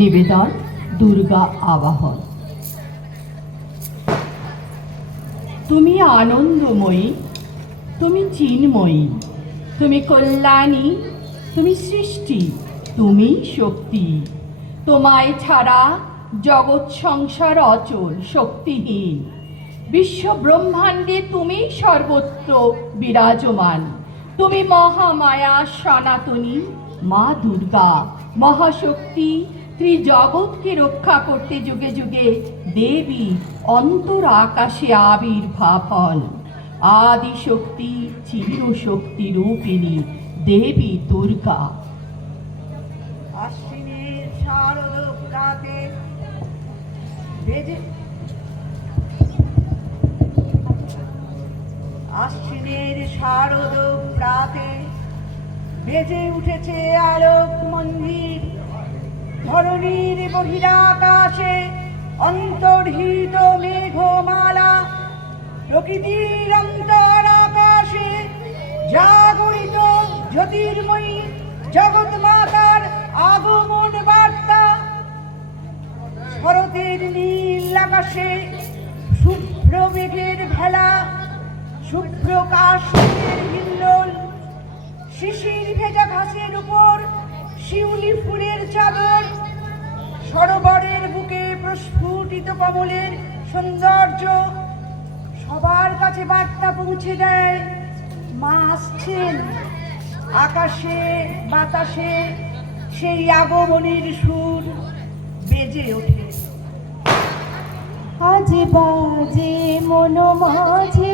নিবেদন দুর্গা আবাহন। তুমি আনন্দময়ী, তুমি চিন্ময়ী, তুমি কল্যাণী, তুমি সৃষ্টি, তুমি শক্তি। তোমায় ছাড়া জগৎ সংসার অচল, শক্তিহীন। বিশ্ব ব্রহ্মাণ্ডে তুমি সর্বত্র বিরাজমান। তুমি মহামায়া সনাতনী, মা দুর্গা, মহাশক্তি। ত্রিজগৎকে রক্ষা করতে যুগে যুগে দেবী অন্তর আকাশে আবির্ভাব হন। আদি শক্তি, চিরশক্তি রূপিণী দেবী দুর্গা। আশ্বিনের শারদ প্রাতে বেজে আশ্বিনের শারদ প্রাতে বেজে উঠেছে আলোক মন্দির। ধরণীর বহিরাকাশে অন্তর্হিত মেঘমালা, প্রকৃতির অন্তর আকাশে জাগরিত জ্যোতির্ময়ী জগৎ মাতার আগমন বার্তা। শরতের নীল আকাশে শুভ্র মেঘের ভেলা, শুভ্র কাশ্মীরের হিল্লোল, শিশির ভেজা ঘাসের উপর শিউলি ফুলের চাদর। সরোবরের বুকে প্রস্ফুটিত কমলের সৌন্দর্য সবার কাছে বার্তা পৌঁছে দেয়, মা আসছেন। আকাশে বাতাসে সেই আগমনের সুর বেজে ওঠে। আজ বাজে মন মাঝে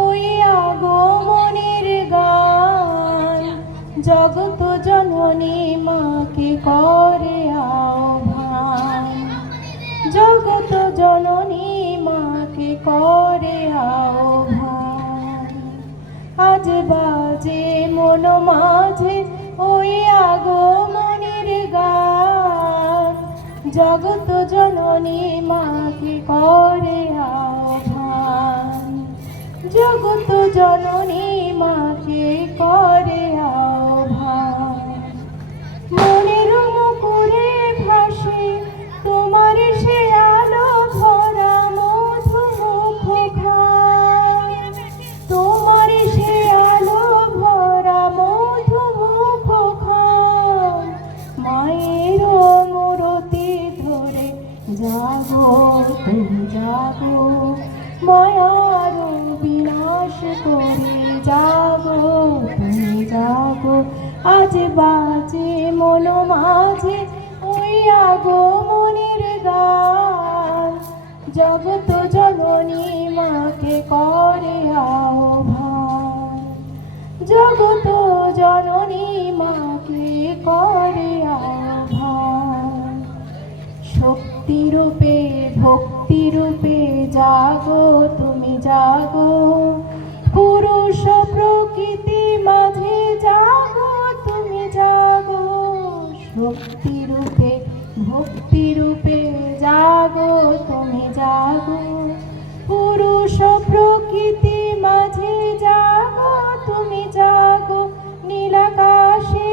ওই আগমনের গান, জগত জননী মাকে করে আহ্বান। জগত জননী মাকে করে আহ্বান। আজ বাজে মন মাঝে ওই আগমনের গান, জগত জননী মাকে করে আহ্বান। জগত জননী মাকে করে আহ্বান। মনের মুকুরে ভাসে তোমার সে আলো ভরা মধুমুখ ঘাম। তোমার সে আলো ভরা মধুমুখ ঘাম। মায়ের মূরতি ধরে জাগো তুমি জাগো, মায়ার বিনাশ করে জাগো তুমি জাগো। আজ বাজে মন মাঝে ওই আগমনের গান, জগত জননী মাকে করে আহ্বান। জগত জননী মাকে করে আহ্বান। শক্তিরূপে ভক্তিরূপে জাগো তুমি জাগো, পুরুষ প্রকৃতি মাঝে জাগো তুমি জাগো। শক্তিরূপে ভক্তিরূপে জাগো তুমি জাগো, পুরুষ প্রকৃতি মাঝে জাগো তুমি জাগো। নীলাকাশে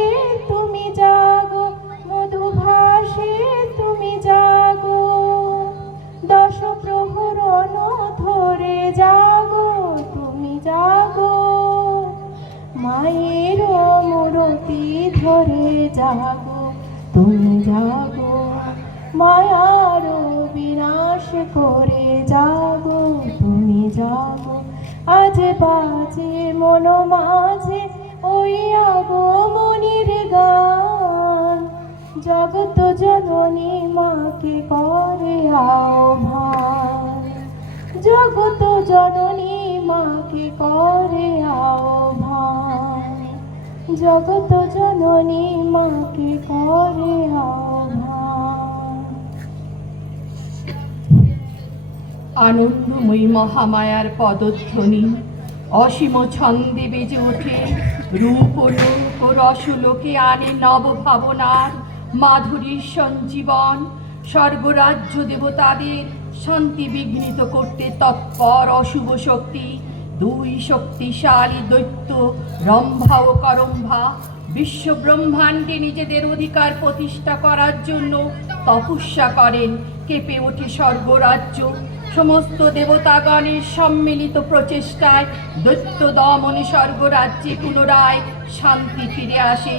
তুমি জাগো, মধুভাসে তুমি জাগো। দশ প্রহরণ ধরে জাগো তুমি জাগো, মায়ের মূরতি ধরে জাগো তুমি জাগো। মায়ার বিনাশ করে জাগো তুমি জাগো। আজ বাজে মন মাঝে ওই আগমনের গান, জগত জননী মাকে করে আহ্বান। জগত জননী মাকে করে আহ্বান। জগত জননী মাকে করে আহ্বান। আনন্দময়ী মহামায়ার পদধ্বনি অসীম ছন্দে বেজে ওঠে। রূপ ও লোক ও রসলোকে আনে নবভাবনার মাধুরীর সঞ্জীবন। স্বর্গরাজ্য দেবতাদের শান্তি বিঘ্নিত করতে তৎপর অশুভ শক্তি দুই শক্তিশালী দৈত্য রম্ভা ও করম্ভা বিশ্ব ব্রহ্মাণ্ডে নিজেদের অধিকার প্রতিষ্ঠা করার জন্য তপস্যা করেন। কেঁপে ওঠে স্বর্গরাজ্য। সমস্ত দেবতাগণের সম্মিলিত প্রচেষ্টায় দৈত্য দমনে স্বর্গরাজ্যে পুনরায় শান্তি ফিরে আসে।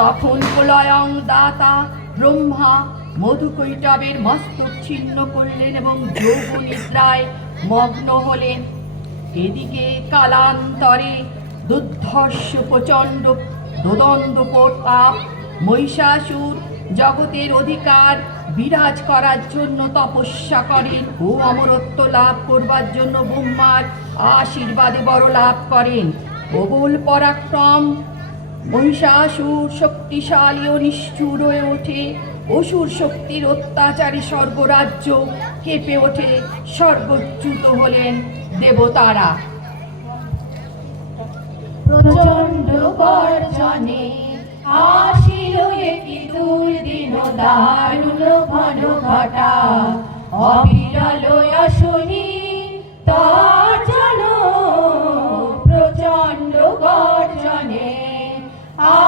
তখন প্রলয়ং দাতা ব্রহ্মা মধুকৈটবের মস্তক ছিন্ন করলেন এবং যোগ নিদ্রায় মগ্ন হলেন। এদিকে কালান্তরে দুর্ধর্ষ প্রচণ্ড দোদণ্ড প্রতাপ মহিষাসুর জগতের অধিকার বিরাজ করার জন্য তপস্যা করেন ও অমরত্ব লাভ করবার জন্য ব্রহ্মার আশীর্বাদে বড় লাভ করেন। প্রবল পরাক্রম মহিষাসুর শক্তিশালী ও নিষ্ঠুর হয়ে ওঠে। অসুর শক্তির অত্যাচারী স্বর্গরাজ্য কেঁপে ওঠে। স্বর্গচ্যুত হলেন দেবতারা। প্রচণ্ড গর্জনে আসিল একটি দুর্দিন দারুণ ঘন ঘটা, অবিরল শুনি তর্জন। প্রচণ্ড গর্জনে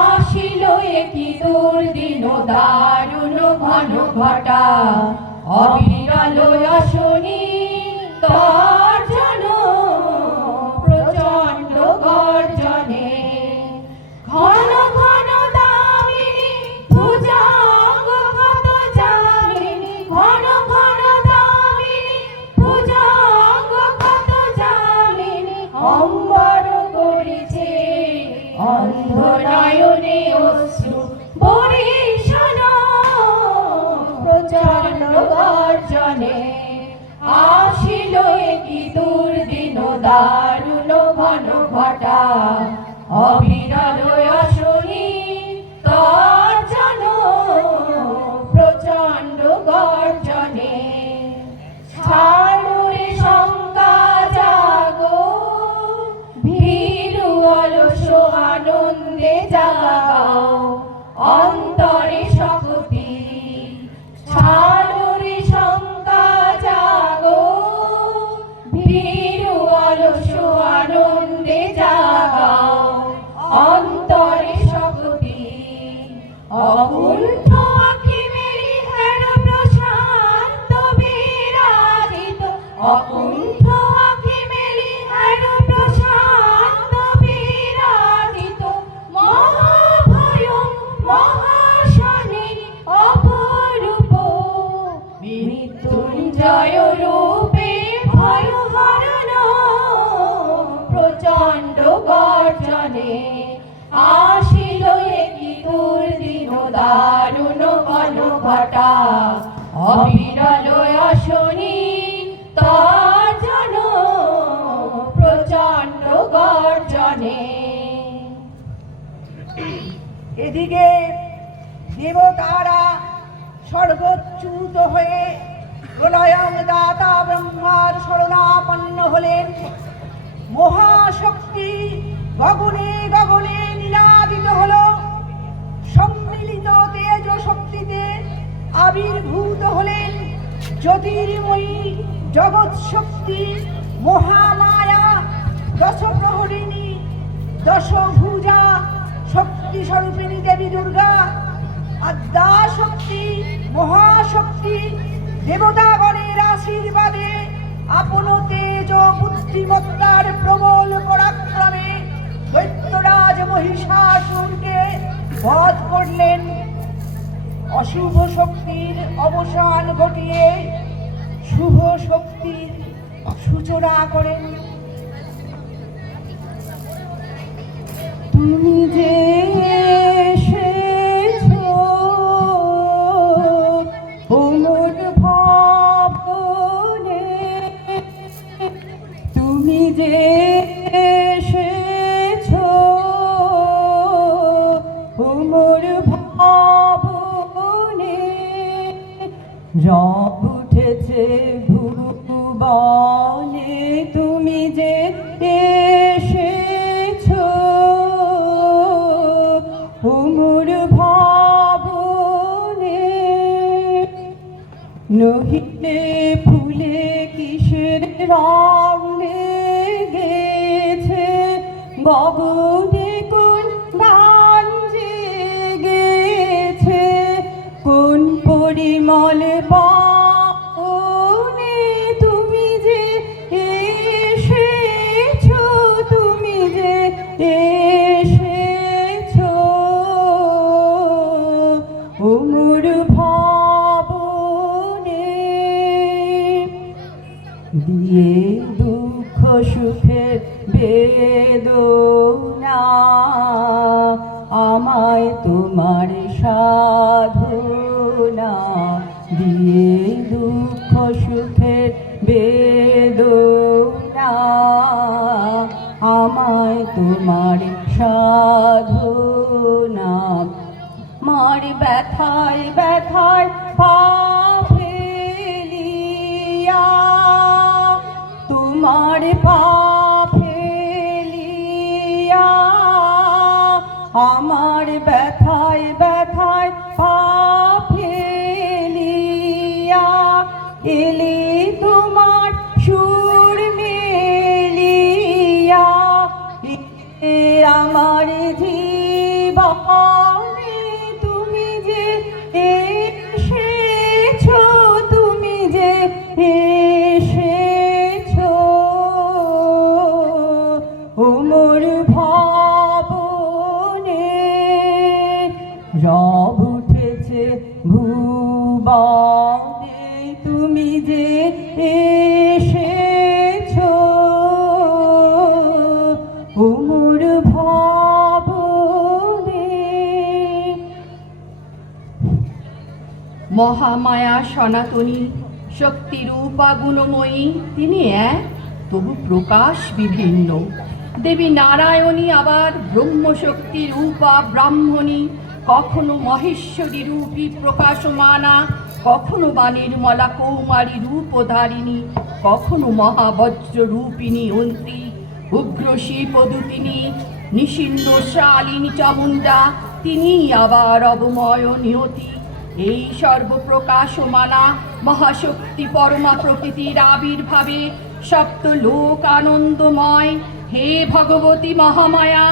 আসিল একটি দুর্দিন দারুণ ঘন ঘটা, অবিরল শুনি তর্জন। প্রচণ্ড গর্জনে ঘন ঘন দামিনী ভুজঙ্গ ক্ষত যামিনী, ঘন ঘন দামিনী ভুজঙ্গ ক্ষত যামিনী, অম্বর করিছে অন্ধ নয়নে অশ্রু বরিশন। প্রচণ্ড গর্জনে আসিল একটি দুর্দিন দারুণ ঘন ঘটা, অবিরল শুনি তর্জন। প্রচণ্ড গর্জনে ছাড়ুরে শঙ্কা জাগো, ভীরু অলস আনন্দে জাগাও অন্তরে শক্তি। ছাড়ুরে শঙ্কা জাগো, ভীরু অলস আনন্দে জাগাও অন্তরে শক্তি। অকুণ্ঠ আখি মেরি হের প্রশান্ত বিরাজিত, অকুণ্ঠ আখি মেরি হের প্রশান্ত বিরাজিত, মহাভয়ং মহাশনি অপরূপ মৃত্যুঞ্জয় রূপে ভয়হরণ। প্রচণ্ড গর্জনে আসিল একটি দুর্দিন দারুণ ঘন ঘটা, অবিরল শুনি তর্জন। প্রচণ্ড গর্জনে এদিকে দেবতারা স্বর্গচ্যুত হয়ে প্রলয়ং দাতা ব্রহ্মার শরণাপন্ন হলেন। মহাশক্তি গগনে গগনে নীলাদিত হল। সম্মিলিত তেজ শক্তিতে আবির্ভূত হলেন জ্যোতির্ময়ী জগৎ শক্তি মহামায়া, দশপ্রহরিণী দশভুজা শক্তি স্বরূপিণী দেবী দুর্গা। আদ্যা শক্তি মহাশক্তি দেবতাগণের আশীর্বাদে আপন তেজ বুদ্ধিমত্তার প্রবল পরাক্রমে দৈত্যরাজ মহিষাসুরকে বধ করলেন। অশুভ শক্তির অবসান ঘটিয়ে শুভ শক্তির সূচনা করেন। তুমি যে এসেছো ওমর ভবনে, তুমি যে এসেছো ওমর ভবনে, রব উঠেছে ভুবনে। তুমি যে এসেছো ওমর ভবনে, নহিলে ফুলে কিসের রং লেগেছে, গগনে কোন গান যে পরিমল বনে তুমি যে এসেছো, তুমি যে এসেছো ওমর ভবনে, দিয়ে দুঃখ সুখের বেদনা আমায় তোমার সাধনা, দিয়ে দুঃখ সুখের বেদনা আমায় তোমার সাধনা। মার ব্যথায় ব্যথায় পা ফেলিয়া, তোমার পা ফেলিয়া আমার ব্যথায় ব্যথায় পা ফেলিয়া এলে তোমার সুর মেলিয়া, আমার জীবনে তুমি যে এসেছো, তুমি যে এসেছো ওমর ভবনে। রব উঠেছে ভুবনে, তুমি যে এসেছো ওমর ভবনে। মহামায়া সনাতনী শক্তিরূপা গুণময়ী, তিনি এক তবু প্রকাশ বিভিন্ন। দেবী নারায়ণী আবার ব্রহ্মশক্তি রূপা ব্রাহ্মণী, কখনো মহেশ্বরী রূপী প্রকাশমানা, কখনো বা নির্মলা কৌমারী রূপধারিণী, কখনো মহাবজ্র রূপিণী অন্ত্রী, উগ্র শিবদূতিনী নিশিন্ন শালিনী চামুণ্ডা, তিনি আবার অবময় নিয়তি। এই সর্বপ্রকাশমানা মহাশক্তি পরমা প্রকৃতির আবির্ভাবে সপ্ত লোক আনন্দময়। হে ভগবতী মহামায়া,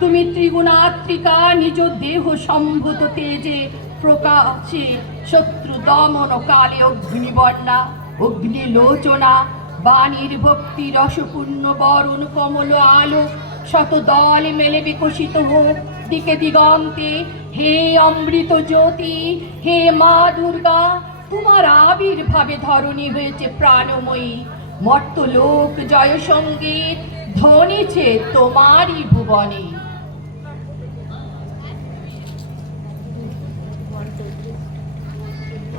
তুমি ত্রিগুণাত্রিকা, নিজ দেহ সম্ভূত তেজে প্রকাশে শত্রু দমন কালে অগ্নিবর্ণা, অগ্নিলোচনা, বাণীর ভক্তি রসপূর্ণ বরণ কমল আলো, শত দল মেলে বিকশিত হোক দিকে দিগন্তে। হে অমৃত জ্যোতি, হে মা দুর্গা, তোমার আবির্ভাবে ধরণী হয়েছে প্রাণময়ী। মর্তলোক জয় সঙ্গীত ধ্বনিছে তোমারই ভুবনে।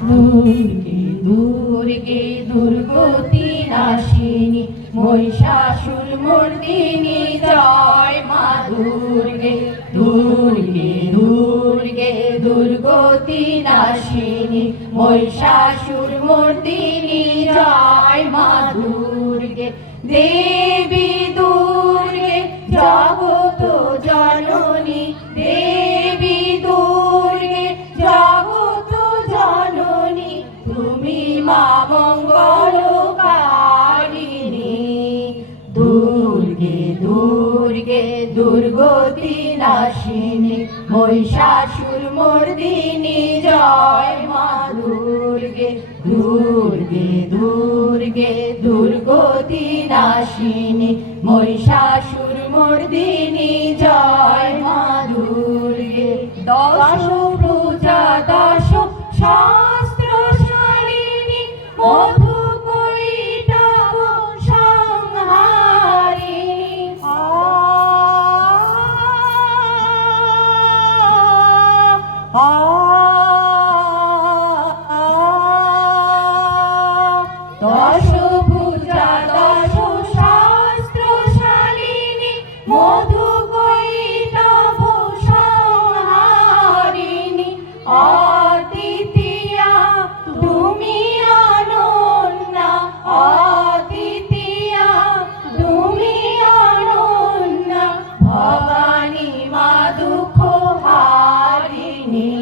দুর্গে দুর্গে দুর্গতি নাশিনী মহিষাসুর মর্দিনী জয় মা দুর্গে। দুর্গে দুর্গে দুর্গতি নাশিনী মহিষাসুর মর্দিনী জয় মা দুর্গে। দেবী দুর্গে জগত জননী, দেবী দুর্গে জগত জননী, তুমি মা মঙ্গলকারিণী। দুর্গে দুর্গে দুর্গতি নাশিনী মহিষাসুর মর্দিনী জয় মা দুর্গে। দুর্গে দুর্গে দুর্গতি নাশিনী মহিষাসুর মর্দিনী জয় মা দুর্গে। দশ প্রজা দশ শাস্ত্র শালিনী মধু কৈটব সংহারিণী। দশ ভুজা দশ শাস্ত্র শালিনী মধু কৈটব সংহারিণী। অদ্বিতীয়া তুমি অনন্যা, অদ্বিতীয়া তুমি অনন্যা, ভবানী মা দুঃখ হারিণী।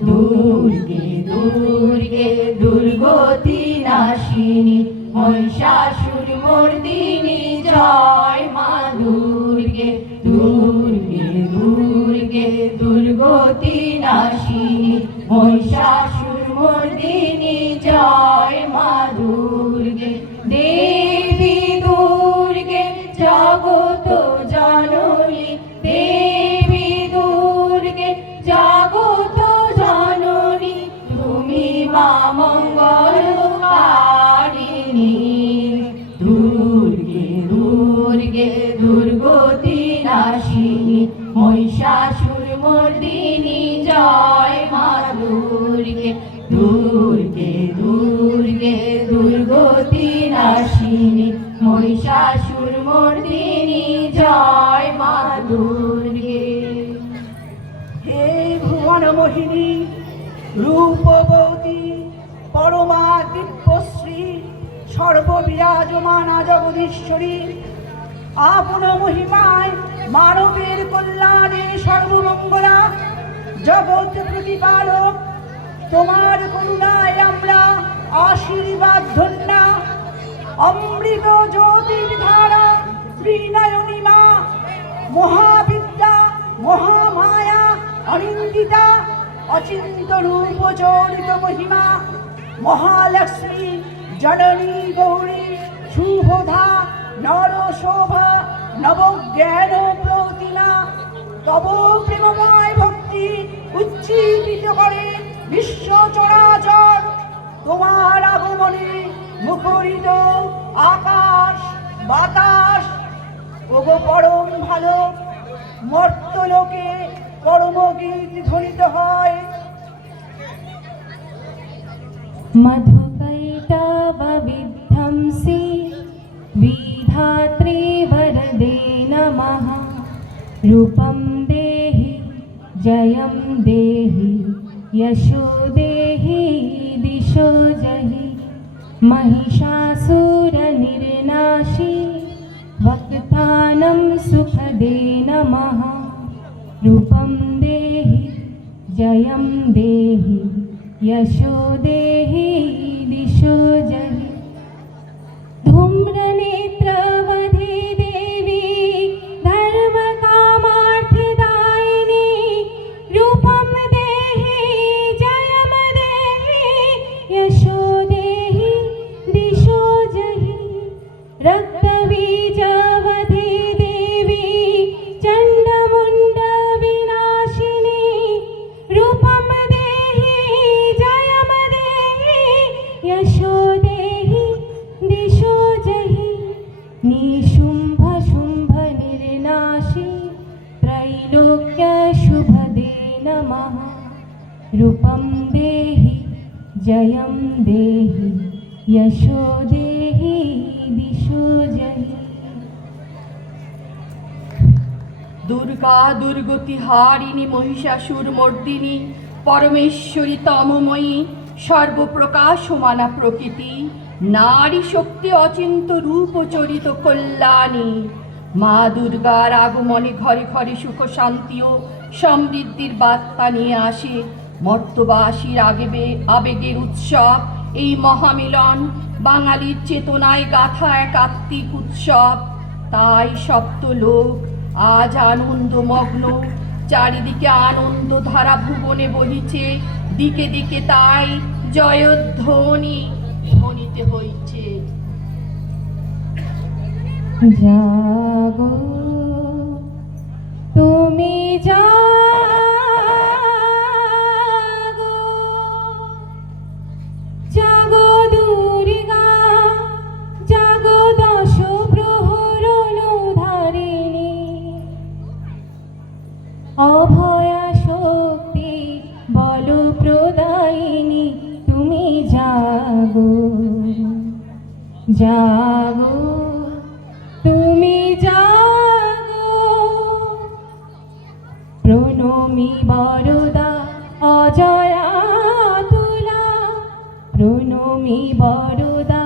দুর্গে দুর্গে দুর্গতি নাশিনী মহিষাসুর মর্দিনী জয় মা দুর্গে। দুর্গে দুর্গে দুর্গতি নাশিনী মহিষাসুর মর্দিনী জয় মা দুর্গে দেবী দুর্গে জগত জননী দেবী দুর্গে জগত জননী তুমি মা মঙ্গলকারিণী দুর্গে দুর্গে দুর্গতি নাশিনী মহিষাসুর মর্দিনী জয় মা দুর্গে দুর্গে দুর্গে দুর্গতি নাশিনী মহিষাসুর মর্দিনী জয় মা দুর্গে হে ভুবন মোহিনী রূপবতী পরমা দিব্যশ্রী সর্ববিরাজমানা জগদীশ্বরী আপন মহিমায় মানবের কল্যাণে সর্বমঙ্গলা জগৎ প্রতিপালক তোমার করুণায় আমরা আশীর্বাদ ধন্যা অমৃত জ্যোতির ধারা ত্রিনয়নী মা মহাবিদ্যা মহামায়া অনিন্দিতা অচিন্ত রূপ চরিত মহিমা মহালক্ষ্মী জননী গৌরী শুভধা নরশোভা নবজ্ঞান প্রতিমা তব প্রেমময় ভক্তি উজ্জীবিত করে বিশ্ব চরাচর তোমার আগমনে মুখরিত আকাশ বাতাস ওগো পরম ভালো মর্তলোকে পরমগীত ধ্বনিত হয়। मधुकैटवविध्वंसी विधात्रे वरदे नमः रूपं देहि जयं देहि यशो देहि दिशो जहि महिषासुरनिर्नाशी वक्तानं सुखदे नमः रूपं देहि जयं देहि यशो देहि दिशो जहि धूम्रनेत्रवधे देवी धर्मकामार्थदायिनी रूपं देहि जयं देहि यशो देहि दिशो जहि रक्तबीजवधे देवी चण्डमुण्डविनाशिनी रूपं देहि जयं देहि यशो देहि दिशो जहि निशुम्भ शुम्भ निर्नाशी त्रैलोक्य शुभदे नमः रूपं देहि जयं देहि यशो देहि दिशो जहि দুর্গা দুর্গতি হারিণী মহিষাসুর মর্দিনী পরমেশ্বরী তমময়ী সর্বপ্রকাশমানা প্রকৃতি নারী শক্তি অচিন্ত রূপ চরিত কল্যাণী মা দুর্গার আগমনে ঘরে ঘরে সুখ শান্তি ও সমৃদ্ধির বার্তা নিয়ে আসে মর্তবাসীর আবেগের উৎসব এই মহামিলন বাঙালির চেতনায় গাথা এক আত্মিক উৎসব তাই সপ্তলোক আজ আনন্দমগ্ন চারিদিকে আনন্দ ধারা ভুবনে বহিছে দিকে দিকে তাই জয়ধ্বনি ধ্বনিতে হইছে। জাগো তুমি জাগো জাগো দুর্গা জাগো দশ প্রহরণধারিণী অভয়া শক্তি বল প্রদায়িনী তুমি জাগো জাগো তুমি জাগো প্রণমি বরদা অজয়া তুলা প্রণমি বরদা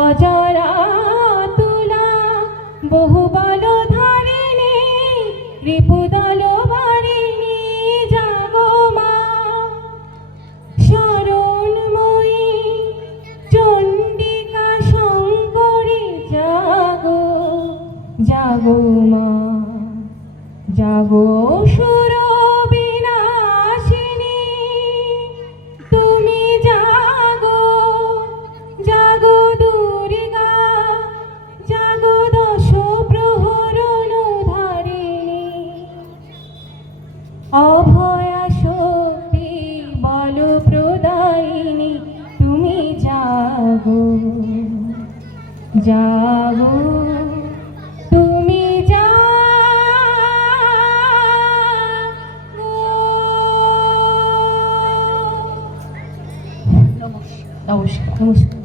অজরা তুলা বহুবল ধারিণী রিপুদল বারিণী জাগো মা শরণময়ী চণ্ডিকা শঙ্করী জাগো জাগো মা জাগো সুর বিনাশিনী তুমি জাগো জাগো তুমি জাগো। নমস্কার। নমস্কার নমস্কার।